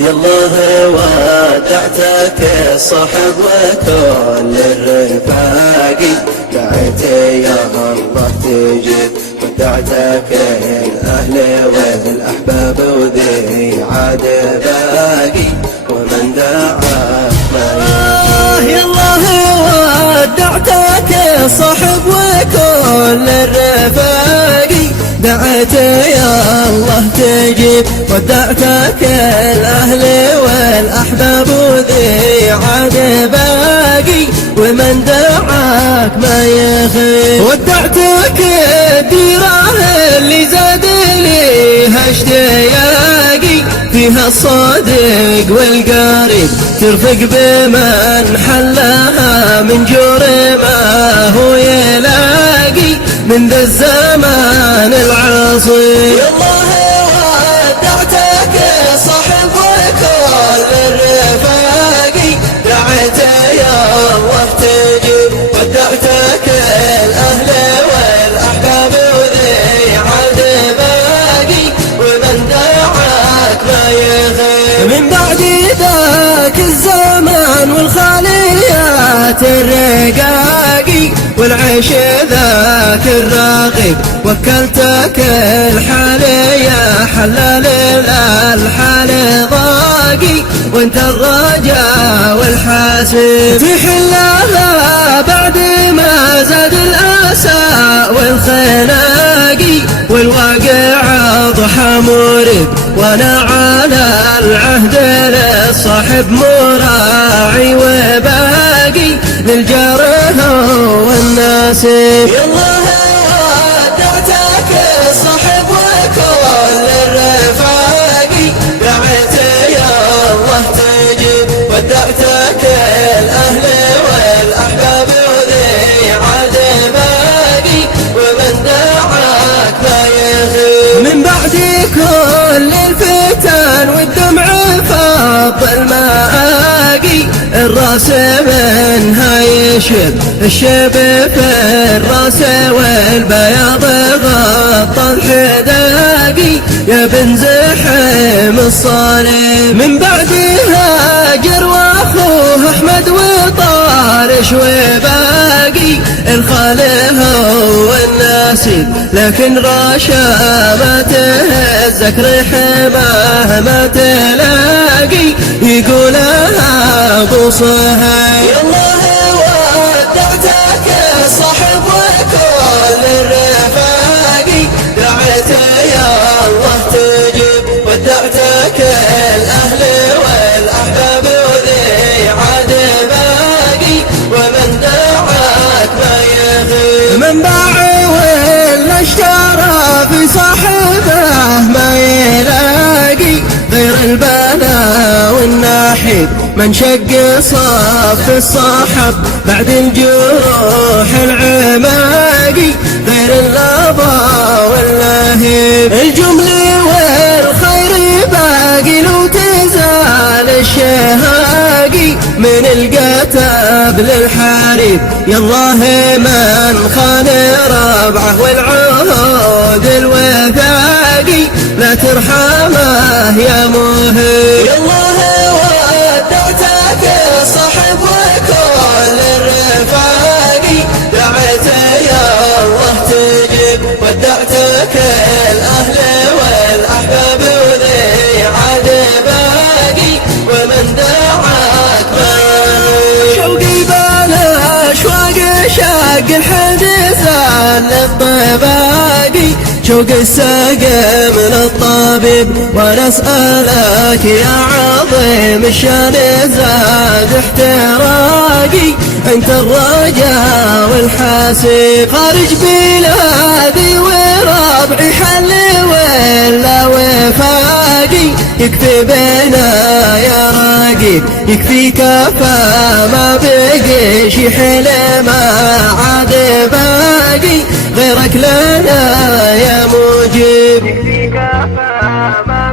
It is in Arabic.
يالله ودعتك الصحب وكل الرفاقي، دعيت يا الله تجيب ودعتك الأهل والأحباب وذي عاد باقي ومن دعاك ما يجيب. يالله ودعتك الصحب وكل الرفاقي، دعيت يا الله تجيب ودعتك الأهل والأحباب وذي عاد باقي ومن دعاك ما يخيب. ودعتك الديرة اللي زاد ليها اشتياقي، فيها الصادق والقريب ترفق بمن حلها من جور ما هو يلاقي من ذا الزمان العصيب. يالله ودعتك صحب وكل الرفاقي، دعيت يا الله تجيب ودعتك الأهل والأحباب وذي عاد باقي ومن دعاك ما يغيب. من بعد ذاك الزمان والخاليات الرقاقي والعيش ذاك الراغب، وكلتك الحال يا حلال الحال ضاقي وانت الرجاء والحاسب. في حلها بعد ما زاد الأسى والخناقي والواقع ضحى مريب، وانا على العهد للصاحب مراعي وباقي للجاره والناسب. يالله ودعتك صحب وكل الرفاقي، دعيت يا الله تجيب ودعتك الأهل والأحباب وذي عاد باقي ومن دعاك ما يغيب. من بعد كل الفتن والدمع فاض المآقي، الراس منها يشب الشب في الراس والبياض غطى الحداقي يا بن زحم الصليب. من بعدها هاجر واخوه احمد وطارش وباقي، الخاله والناسب لكن راشا ما تهزك رحمه ما تلاقي يقولها ابو صهيب. يالله ودعتك صحب وكل الرفاقي، دعيت يا الله تجيب ودعتك الأهل والأحباب وذي عاد باقي ومن دعاك ما يغيب. من باع ولا اشترى في صاحبه ما يلاقي غير البلا والناحب، من شق صف الصاحب بعد الجروح العماقي غير اللظى واللهيب. الجمل والخير باقي لو تزال الشهاقي من القتاب للحارب، يالله من خان ربعه والعهود الوثاقي لا ترحمه يا مهيب. يالله ودعتك صحب وكل الرفاقي، دعيت يا الله تجيب ودعتك الأهل والأحباب وذي عاد باقي ومن دعاك ما يغيب. شوقي بالاشواق شاق الحديث للطباقي، شوق الساقي من الطبيب وانا اسألك يا عظيم الشان زاد احتراقي، انت الرجاء والحاسب. خارج بلادي وربعي حل ولا وفاقي، يكفي بينا يا راقي يكفي كفى ما بقي شي حيل ما عاد باقي غيرك لنا يا مجيب. يكفي كفى ما